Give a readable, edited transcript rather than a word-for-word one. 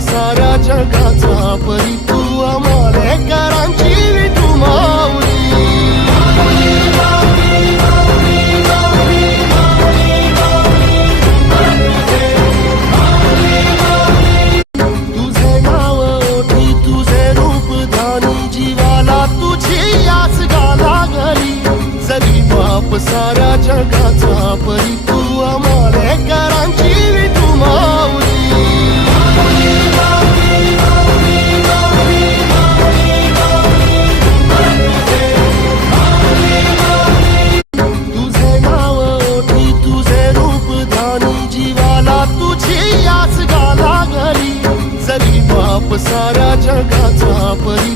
साऱ्या जगाचा परी तू आमालेकरांची विठू माऊली तुझे नाव ओठी तुझे रूप धानी जीवाला तुझी आस गाला घरी जरी बाप साऱ्या जगाचा परी तू आमालेकरांची विठू माऊली तुझे नाव ओठी तुझे रूप धानी जीवाला तुझी आस गाला घरी जरी बाप साऱ्या जगाचा परी